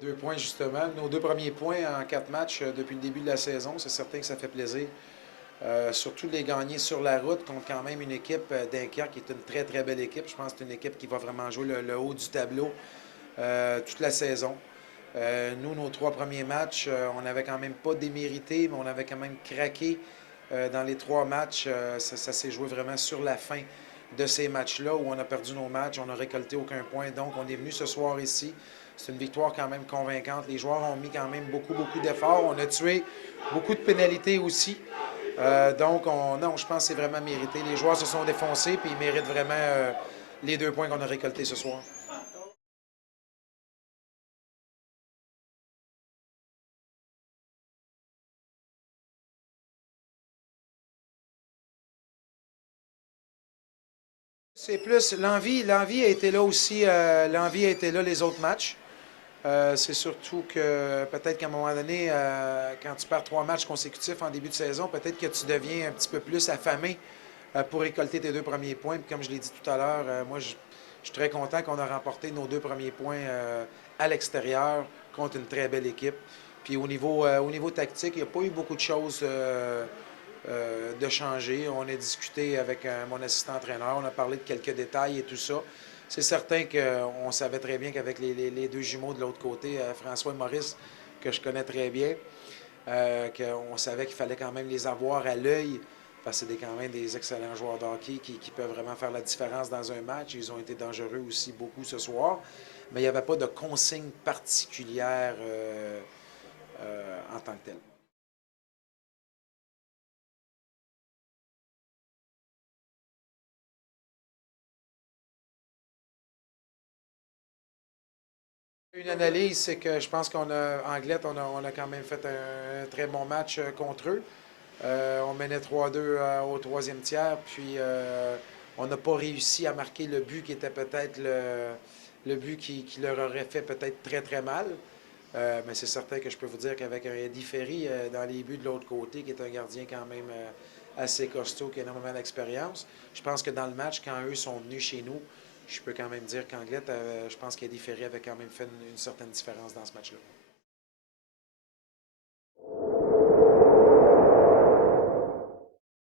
2 points, justement. Nos 2 premiers points en 4 matchs depuis le début de la saison. C'est certain que ça fait plaisir. Surtout de les gagner sur la route contre quand même une équipe Dunkerque qui est une très, très belle équipe. Je pense que c'est une équipe qui va vraiment jouer le haut du tableau toute la saison. Nous, nos 3 premiers matchs, on n'avait quand même pas démérité, mais on avait quand même craqué dans les 3 matchs. Ça s'est joué vraiment sur la fin de ces matchs-là où on a perdu nos matchs, on n'a récolté aucun point. Donc, on est venu ce soir ici. C'est une victoire quand même convaincante. Les joueurs ont mis quand même beaucoup, beaucoup d'efforts. On a tué beaucoup de pénalités aussi. Non, je pense que c'est vraiment mérité. Les joueurs se sont défoncés et ils méritent vraiment les 2 points qu'on a récoltés ce soir. C'est plus l'envie a été là aussi, l'envie a été là les autres matchs. C'est surtout que peut-être qu'à un moment donné, quand tu perds 3 matchs consécutifs en début de saison, peut-être que tu deviens un petit peu plus affamé pour récolter tes 2 premiers points. Puis comme je l'ai dit tout à l'heure, moi je suis très content qu'on a remporté nos 2 premiers points à l'extérieur contre une très belle équipe. Puis au niveau tactique, il n'y a pas eu beaucoup de choses de changer. On a discuté avec mon assistant entraîneur, on a parlé de quelques détails et tout ça. C'est certain qu'on savait très bien qu'avec les deux jumeaux de l'autre côté, François et Maurice, que je connais très bien, qu'on savait qu'il fallait quand même les avoir à l'œil, parce que c'est quand même des excellents joueurs de hockey qui peuvent vraiment faire la différence dans un match. Ils ont été dangereux aussi beaucoup ce soir, mais il n'y avait pas de consigne particulière en tant que telle. Une analyse, c'est que je pense Anglette, on a quand même fait un très bon match contre eux. On menait 3-2 au troisième tiers, puis on n'a pas réussi à marquer le but qui était peut-être le but qui leur aurait fait peut-être très très mal. Mais c'est certain que je peux vous dire qu'avec un Eddie Ferry dans les buts de l'autre côté, qui est un gardien quand même assez costaud, qui a énormément d'expérience, je pense que dans le match, quand eux sont venus chez nous, je peux quand même dire qu'Anglette, je pense qu'Eddie Ferry avait quand même fait une certaine différence dans ce match-là.